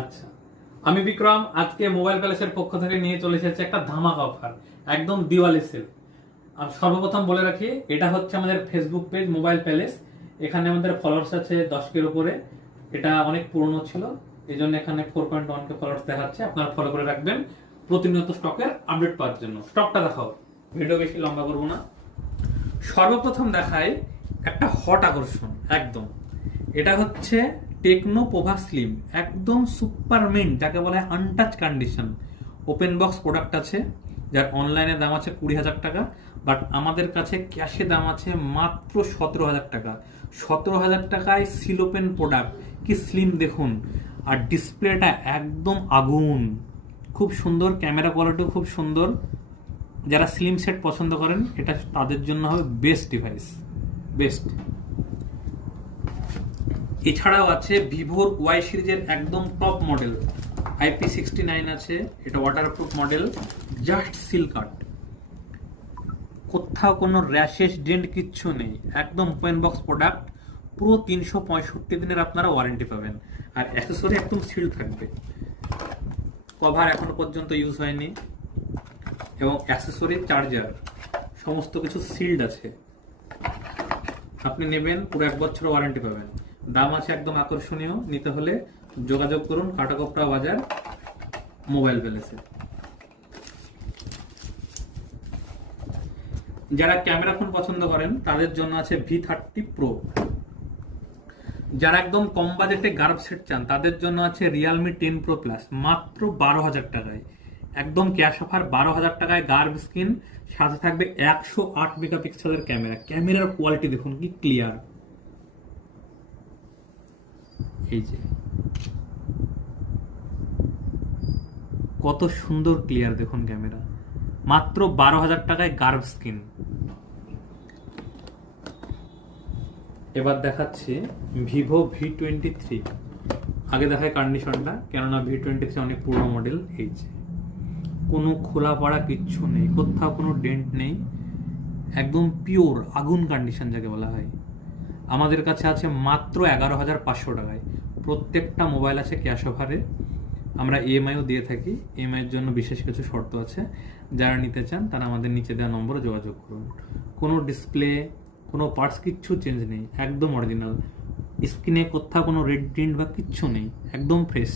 আচ্ছা, আমি বিক্রম আজকে মোবাইল প্যালেসের পক্ষ থেকে নিয়ে চলে এসেছি একটা ধামাকা অফার, একদম দিওয়ালি সেল। আর সর্বপ্রথম বলে রাখি, এটা হচ্ছে আমাদের ফেসবুক পেজ মোবাইল প্যালেস। এখানে আমাদের ফলোয়ার্স আছে 10K-র উপরে। এটা অনেক পুরনো ছিল, এই জন্য এখানে 4.1K ফলোয়ার্স দেখাচ্ছে। আপনারা ফলো করে রাখবেন প্রতিনিয়ত স্টকের আপডেট পাওয়ার জন্য। স্টকটা দেখাও, ভিডিও বেশি লম্বা করবো না। সর্বপ্রথম দেখাই একটা হট আকর্ষণ একদম। এটা হচ্ছে টেকনো পোভা স্লিম, একদম সুপার মিন্ট, যাকে বলে untouch condition. Open box product আছে, যার অনলাইনে দাম আছে 20,000 টাকা, বাট আমাদের কাছে ক্যাশে দাম আছে মাত্র 17,000 টাকা। 17,000 টাকায় সিল ওপেন প্রোডাক্ট, কি স্লিম দেখুন। আর ডিসপ্লেটা একদম আগুন, খুব সুন্দর, ক্যামেরা কোয়ালিটিও খুব সুন্দর। যারা স্লিম সেট পছন্দ করেন, এটা তাদের জন্য হবে বেস্ট ডিভাইস, বেস্ট। এছাড়াও আছে ভিভোর ওয়াই সিরিজের একদম টপ মডেল IP69 আছে। এটা ওয়াটারপ্রুফ মডেল, জাস্ট সিল কাট, কোথাও কোনো র্যাশেস ডেন্ট কিচ্ছু নেই, একদম ওপেন বক্স প্রোডাক্ট। পুরো 365 দিনের আপনারা ওয়ারেন্টি পাবেন। আর অ্যাক্সেসরি একদম সিল থাকবে, কভার এখনো পর্যন্ত ইউজ হয়নি, এবং অ্যাক্সেসরি চার্জার সমস্ত কিছু সিল্ড আছে। আপনি নেবেন, পুরো 1 বছর ওয়ারেন্টি পাবেন। দাম আছে একদম আকর্ষণীয়। নিতে হলে যোগাযোগ করুন কাটাকোপড়া বাজার মোবাইল প্যালেসে। যারা ক্যামেরা ফোন পছন্দ করেন তাদের জন্য আছে V30 Pro। যারা একদম কম বাজেটে গার্ভ সেট চান তাদের জন্য আছে Realme 10 Pro Plus, মাত্র 12,000 টাকায়। একদম ক্যাশ অফার, 12,000 টাকায় গার্ভ স্ক্রিন, সাথে থাকবে 108 মেগাপিক্সেলের ক্যামেরা। ক্যামেরার কোয়ালিটি দেখুন কি ক্লিয়ার, এই যে কত সুন্দর ক্লিয়ার দেখুন ক্যামেরা। মাত্র 12,000 টাকায় গার্ভ স্ক্রিন। এবার দেখাচ্ছি ভিভো V23। আগে দেখায় কন্ডিশনটা, কেননা V23 অনেক পুরনো মডেল। এই যে কোনো খোলা পড়া কিচ্ছু নেই, কোথাও কোনো ডেন্ট নেই, একদম পিওর আগুন কন্ডিশন যাকে বলা হয়। আমাদের কাছে আছে মাত্র 11,500 টাকায়। প্রত্যেকটা মোবাইল আছে ক্যাশ অফারে, আমরা EMIও দিয়ে থাকি। EMIর জন্য বিশেষ কিছু শর্ত আছে, যারা নিতে চান তারা আমাদের নিচে দেওয়া নম্বরে যোগাযোগ করুন। কোনো ডিসপ্লে, কোনো পার্টস কিচ্ছু চেঞ্জ নেই, একদম অরিজিনাল। স্ক্রিনে কোথাও কোনো রেড ডিন্ট বা কিচ্ছু নেই, একদম ফ্রেশ।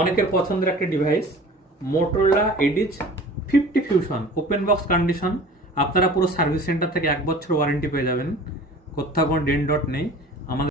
অনেকের পছন্দের একটা device Motorola Edge 50 fusion, open box condition. আপনারা পুরো সার্ভিস সেন্টার থেকে 1 বছর ওয়ারেন্টি পেয়ে যাবেন, কোথাও কোনো ডেন্ট ডট নেই। আমাদের